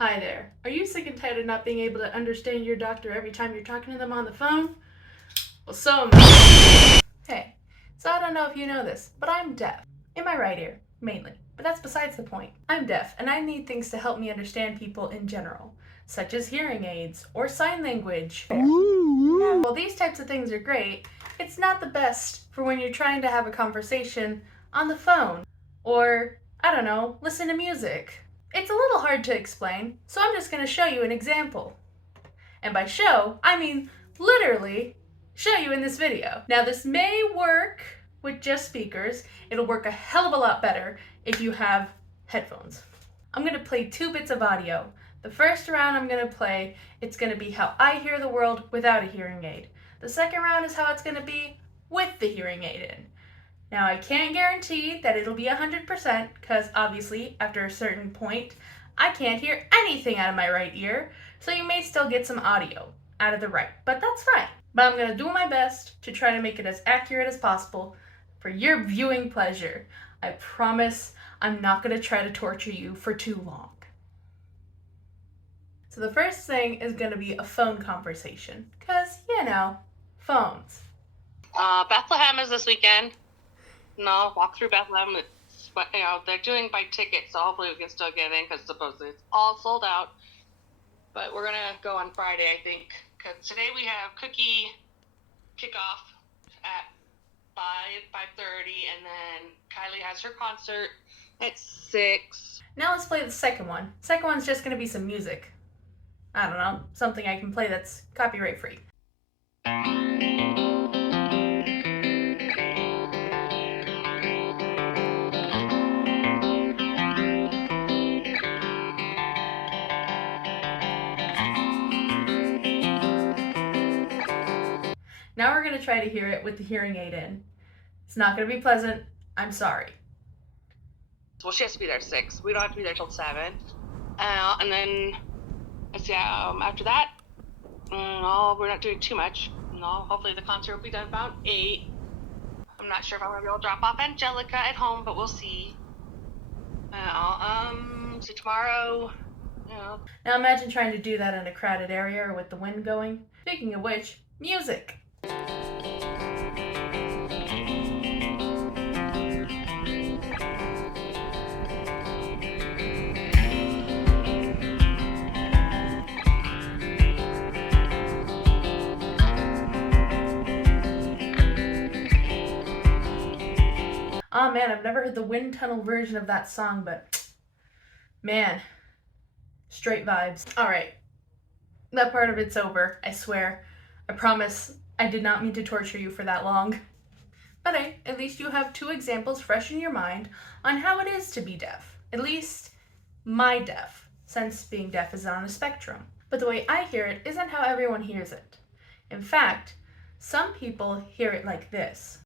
Hi there. Are you sick and tired of not being able to understand your doctor every time you're talking to them on the phone? Well, so am I. Hey, so I don't know if you know this, but I'm deaf. In my right ear, mainly. But that's besides the point. I'm deaf, and I need things to help me understand people in general, such as hearing aids or sign language. While these types of things are great, it's not the best for when you're trying to have a conversation on the phone or, I don't know, listen to music. It's a little hard to explain, so I'm just going to show you an example. And by show, I mean literally show you in this video. Now this may work with just speakers. It'll work a hell of a lot better if you have headphones. I'm going to play 2 bits of audio. The first round I'm going to play, it's going to be how I hear the world without a hearing aid. The second round is how it's going to be with the hearing aid in. Now I can't guarantee that it'll be 100% because obviously after a certain point I can't hear anything out of my right ear, so you may still get some audio out of the right, but that's fine. But I'm going to do my best to try to make it as accurate as possible for your viewing pleasure. I promise I'm not going to try to torture you for too long. So the first thing is going to be a phone conversation, because, you know, phones. Bethlehem is this weekend. No, walk through Bethlehem. It's, they're doing by ticket, so hopefully we can still get in because supposedly it's all sold out. But we're gonna go on Friday, I think, because today we have cookie kickoff at 5:30, and then Kylie has her concert at 6. Now let's play the second one. Second one's just gonna be some music. I don't know, something I can play that's copyright free. Now we're going to try to hear it with the hearing aid in. It's not going to be pleasant. I'm sorry. Well, she has to be there at 6. We don't have to be there till 7. And then, let's see, after that, no, we're not doing too much. No, hopefully the concert will be done about 8. I'm not sure if I'm going to be able to drop off Angelica at home, but we'll see. See tomorrow. Now imagine trying to do that in a crowded area or with the wind going. Speaking of which, music. Oh man, I've never heard the wind tunnel version of that song, but man, straight vibes. Alright, that part of it's over, I swear. I promise I did not mean to torture you for that long. But hey, at least you have 2 examples fresh in your mind on how it is to be deaf. At least my deaf, since being deaf is on a spectrum. But the way I hear it isn't how everyone hears it. In fact, some people hear it like this.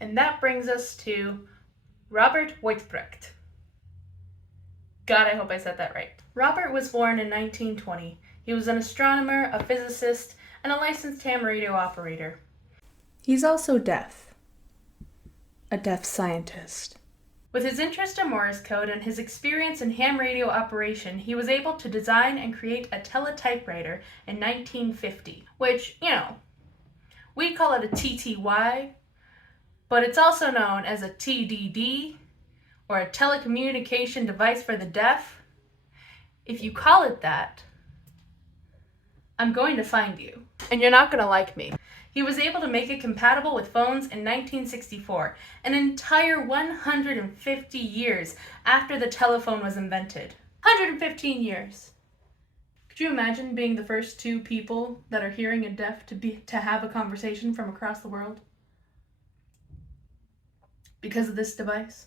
And that brings us to Robert Weitbrecht. God, I hope I said that right. Robert was born in 1920. He was an astronomer, a physicist, and a licensed ham radio operator. He's also deaf. A deaf scientist. With his interest in Morse code and his experience in ham radio operation, he was able to design and create a teletypewriter in 1950, which, you know, we call it a TTY, but it's also known as a TDD, or a telecommunication device for the deaf. If you call it that, I'm going to find you, and you're not going to like me. He was able to make it compatible with phones in 1964, an entire 150 years after the telephone was invented. 115 years. Could you imagine being the first 2 people that are hearing and deaf to have a conversation from across the world? Because of this device?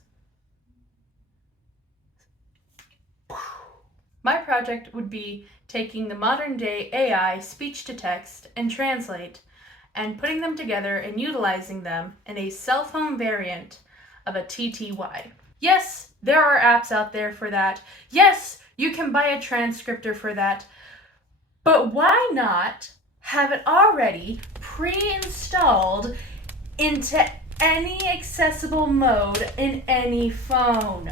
My project would be taking the modern day AI speech to text and translate and putting them together and utilizing them in a cell phone variant of a TTY. Yes, there are apps out there for that. Yes, you can buy a transcriptor for that. But why not have it already pre-installed into any accessible mode in any phone?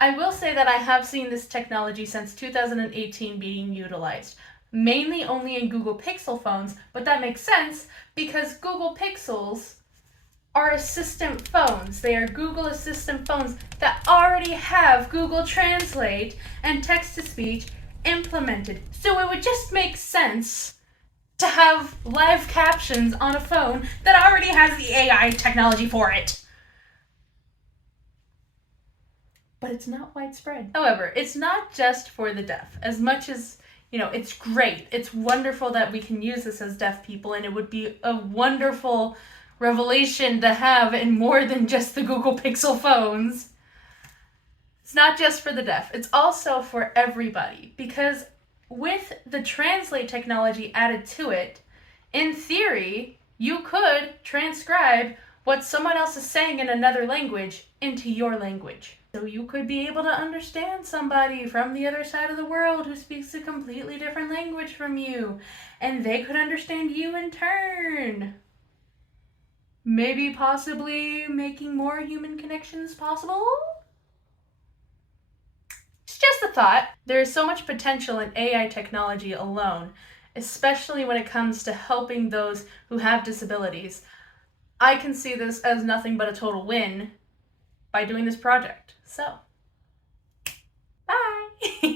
I will say that I have seen this technology since 2018 being utilized, mainly only in Google Pixel phones, but that makes sense because Google Pixels are assistant phones. They are Google Assistant phones that already have Google Translate and text-to-speech implemented. So it would just make sense to have live captions on a phone that already has the AI technology for it. But it's not widespread. However, it's not just for the deaf. As much as, it's great. It's wonderful that we can use this as deaf people, and it would be a wonderful revelation to have in more than just the Google Pixel phones. It's not just for the deaf. It's also for everybody, because with the translate technology added to it, in theory, you could transcribe what someone else is saying in another language into your language. So you could be able to understand somebody from the other side of the world who speaks a completely different language from you, and they could understand you in turn. Maybe possibly making more human connections possible? It's just a thought. There is so much potential in AI technology alone, especially when it comes to helping those who have disabilities. I can see this as nothing but a total win by doing this project. So, bye!